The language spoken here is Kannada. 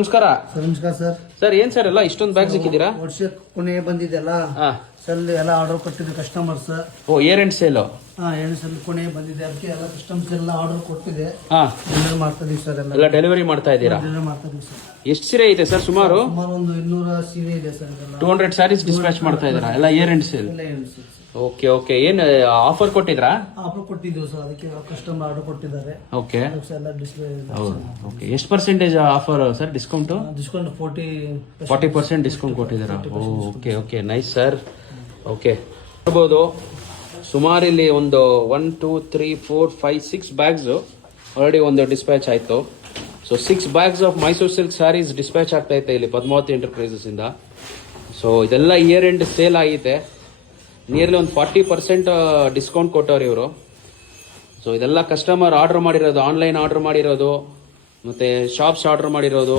ನಮಸ್ಕಾರ ಸರ್. ನಮಸ್ಕಾರ ಸರ್. ಸರ್ ಏನ್ ಸರ್ ಎಲ್ಲ ಇಷ್ಟೊಂದು ಬ್ಯಾಗ್ ಸಿಕ್ಕಿದ್ದೀರಾ? ವರ್ಷ ಕೊನೆ ಬಂದಿದೆಲ್ಲ ಸರ್, ಎಲ್ಲ ಆರ್ಡರ್ ಕೊಟ್ಟಿದೆ ಕಸ್ಟಮರ್ಸ್. ಓ ಇಯರ್ ಎಂಡ್ ಸೇಲ್. ಏನು ಸರ್ ಕೊನೆ ಬಂದಿದೆ, ಅದಕ್ಕೆ ಎಲ್ಲ ಕಸ್ಟಮರ್ಸ್ ಎಲ್ಲ ಆರ್ಡರ್ ಕೊಟ್ಟಿದೆ. ಹಾ, ಡೆಲಿವರಿ ಮಾಡ್ತಾ ಇದೀವಿ ಸರ್. ಎಲ್ಲ ಡೆಲಿವರಿ ಮಾಡ್ತಾ ಇದ್ದೀರಾ? ಡೆಲಿವರಿ ಮಾಡ್ತಾ ಇದೀವಿ ಸರ್. ಎಷ್ಟು ಸೀರೆ ಇದೆ ಸರ್? ಸುಮಾರು ಒಂದು 200 ಸೀರೆ ಇದೆ ಸರ್. 200 ಸ್ಯಾರೀಸ್ ಡಿಸ್ಪ್ಯಾಚ್ ಮಾಡ್ತಾ ಇದ್ದೀರಾ? ಎಲ್ಲ ಇಯರ್ ಎಂಡ್ ಸೇಲ್. ಎಲ್ಲ ಏನು ಸರ್. Okay okay. ಏನ್ ಆಫರ್ ಕೊಟ್ಟಿದ್ರಾ? ಆಫರ್ ಕೊಟ್ಟಿದ್ದೀವಿ ಸರ್, ಅದಕ್ಕೆ ಕಸ್ಟಮರ್ ಆರ್ಡರ್ ಕೊಟ್ಟಿದ್ದಾರೆ. ಓಕೆ ಎಲ್ಲ ಡಿಸ್ಪ್ಲೇ. ಓಕೆ. ಎಷ್ಟು percentage offer sir? Discount discount 40% discount ಕೊಟ್ಟಿದ್ದೀರಾ? Okay okay, nice sir. Okay, ನೋಡ್ಬೋದು ಸುಮಾರು ಇಲ್ಲಿ ಒಂದು 1 2 3 4 5 6 ಬ್ಯಾಗ್ಸ್ ಆಲ್ರೆಡಿ ಒಂದು ಡಿಸ್ಪ್ಯಾಚ್ ಆಯಿತು. So 6 bags of Mysuru silk sarees dispatch ಆಗ್ತಾ ಇತ್ತು ಇಲ್ಲಿ ಪದ್ಮಾವತಿ ಎಂಟರ್ಪ್ರೈಸಸ್ ಇಂದ. ಸೊ ಇದೆಲ್ಲ ಇಯರ್ ಎಂಡ್ ಸೇಲ್ ಆಗಿದೆ. ನಿಯರ್ಲಿ ಒಂದು 40% ಡಿಸ್ಕೌಂಟ್ ಕೊಟ್ಟವ್ರು ಇವರು. ಸೊ ಇದೆಲ್ಲ ಕಸ್ಟಮರ್ ಆರ್ಡರ್ ಮಾಡಿರೋದು, ಆನ್ಲೈನ್ ಆರ್ಡರ್ ಮಾಡಿರೋದು, ಮತ್ತು ಶಾಪ್ಸ್ ಆರ್ಡರ್ ಮಾಡಿರೋದು.